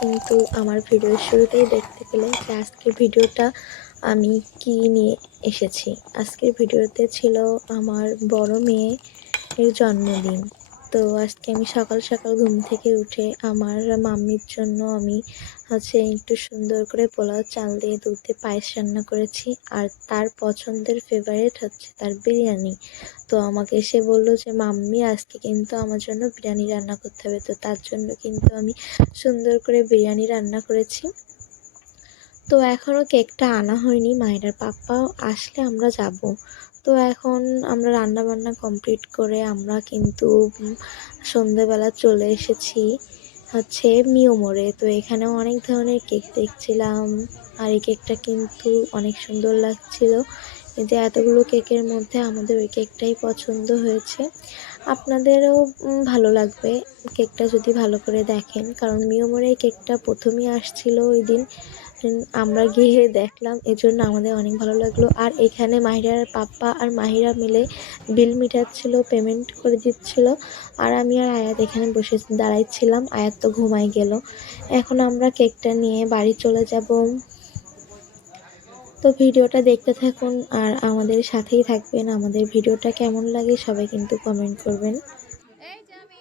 কিন্তু আমার ভিডিওর শুরুতেই দেখতে পেলে যে আজকের ভিডিওটা আমি কি নিয়ে এসেছি। আজকের ভিডিওতে ছিল আমার বড় মেয়ে এর জন্মদিন। তো আজকে আমি সকাল সকাল ঘুম থেকে উঠে আমার মাম্মির জন্য আমি হচ্ছে একটু সুন্দর করে পোলাও চাল দিয়ে দুধে পায়েস রান্না করেছি। আর তার পছন্দের ফেভারিট হচ্ছে তার বিরিয়ানি। তো আমাকে এসে বলল যে, মাম্মি, আজকে কিন্তু আমার জন্য বিরিয়ানি রান্না করতে হবে। তো তার জন্য কিন্তু আমি সুন্দর করে বিরিয়ানি রান্না করেছি। তো এখনও কেকটা আনা হয়নি মায়েরার পাপ্পাও। আসলে আমরা যাব। তো এখন আমরা রান্না বান্না কমপ্লিট করে আমরা কিন্তু সন্ধেবেলা চলে এসেছি হচ্ছে মিও মোড়ে। তো এখানেও অনেক ধরনের কেক দেখছিলাম আর এই কেকটা কিন্তু অনেক সুন্দর লাগছিল। কিন্তু এতগুলো কেকের মধ্যে আমাদের ওই কেকটাই পছন্দ হয়েছে। আপনাদেরও ভালো লাগবে কেকটা যদি ভালো করে দেখেন। কারণ মিও মোড়ে এই কেকটা প্রথমেই আসছিল ওই দিন। আমরা গিয়ে দেখলাম, এজন্য আমাদের অনেক ভালো লাগল। আর এখানে মাহিরার পাপ্পা আর মাহিরা মিলে বিল মিটাচ্ছিল পেমেন্ট করে দিচ্ছিল। আর আমি আর আয়াত এখানে বসে দাঁড়াইছিলাম, আয়াত তো ঘুমাই গেল। এখন আমরা কেকটা নিয়ে বাড়ি চলে যাব। তো ভিডিওটা দেখতে থাকুন, আর আমাদের সাথেই থাকবেন। আমাদের ভিডিওটা কেমন লাগে সবাই কিন্তু কমেন্ট করবেন এই যে আমি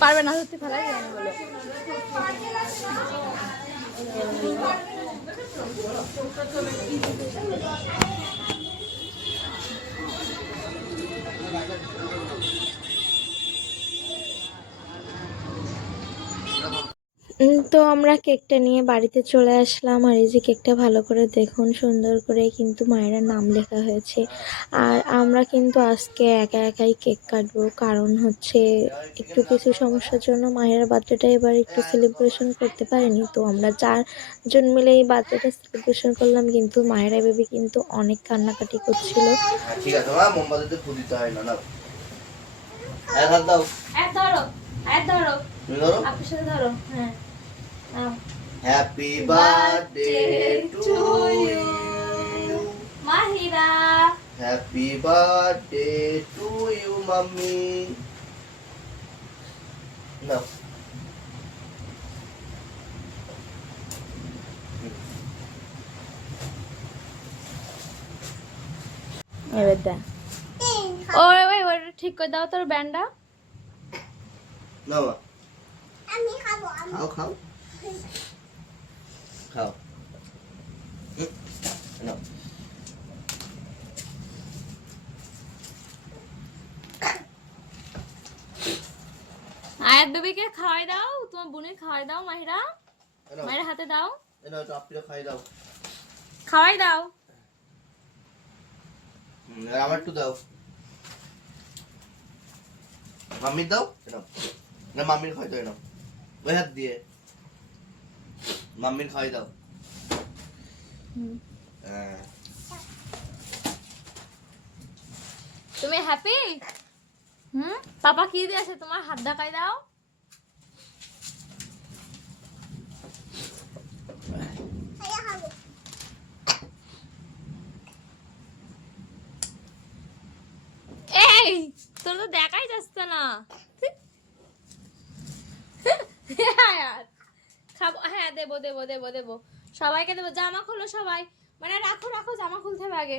পারবে না ধরতে ফেলাই তো আমরা কেকটা নিয়ে বাড়িতে চলে আসলাম আর এই যে কেকটা ভালো করে দেখুন সুন্দর করে কিন্তু মায়েরা নাম লেখা হয়েছে। আর আমরা কিন্তু আজকে একা একাই কেক কাটবো কারণ হচ্ছে একটু কিছু সমস্যার জন্য মায়ের বার্থডেটা এবার একটু সেলিব্রেশন করতে পারেনি। তো আমরা চারজন মিলে এই বার্থডেটা সেলিব্রেশন করলাম কিন্তু মায়েরা বেবি কিন্তু অনেক কান্নাকাটি করছিল। ঠিক আছে মোমবাতিতে হয় না নাও। এক হাত দাও। ধরো ধরো। তুমি ধরো। আপনার সাথে ধরো হ্যাঁ। Happy birthday to you Mahira. Happy birthday to you mummy এবার দা। ওই ওটা ঠিক করে দাও তোর ব্যান্ডটা। নাও মা। খাও খাও। খাও। নাও। আয়াত বেবিকে খাওয়াই দাও তোমার বোনের খাওয়াই দাও মাহিরা। মায়ের হাতে দাও। এ নাও একটু খাই দাও। খাওয়াই দাও। আর আমার একটু দাও। মাম্মির দাও? এ না মাম্মির খাই দাও এ নাও। ওই হাত দিয়ে। মাম্মির খাই দাও। হ্যাঁ। তুমি হ্যাপি হুম? পাপা কি দিয়েছে তোমার হাত দেখাই দাও। এই তোর তো দেখাই যাচ্ছে না। খাব হ্যাঁ দেবো দেবো দেবো দেবো। সবাইকে দেবো, জামা খোলো সবাই। মানে রাখো রাখো, জামা খুলতে হবে আগে।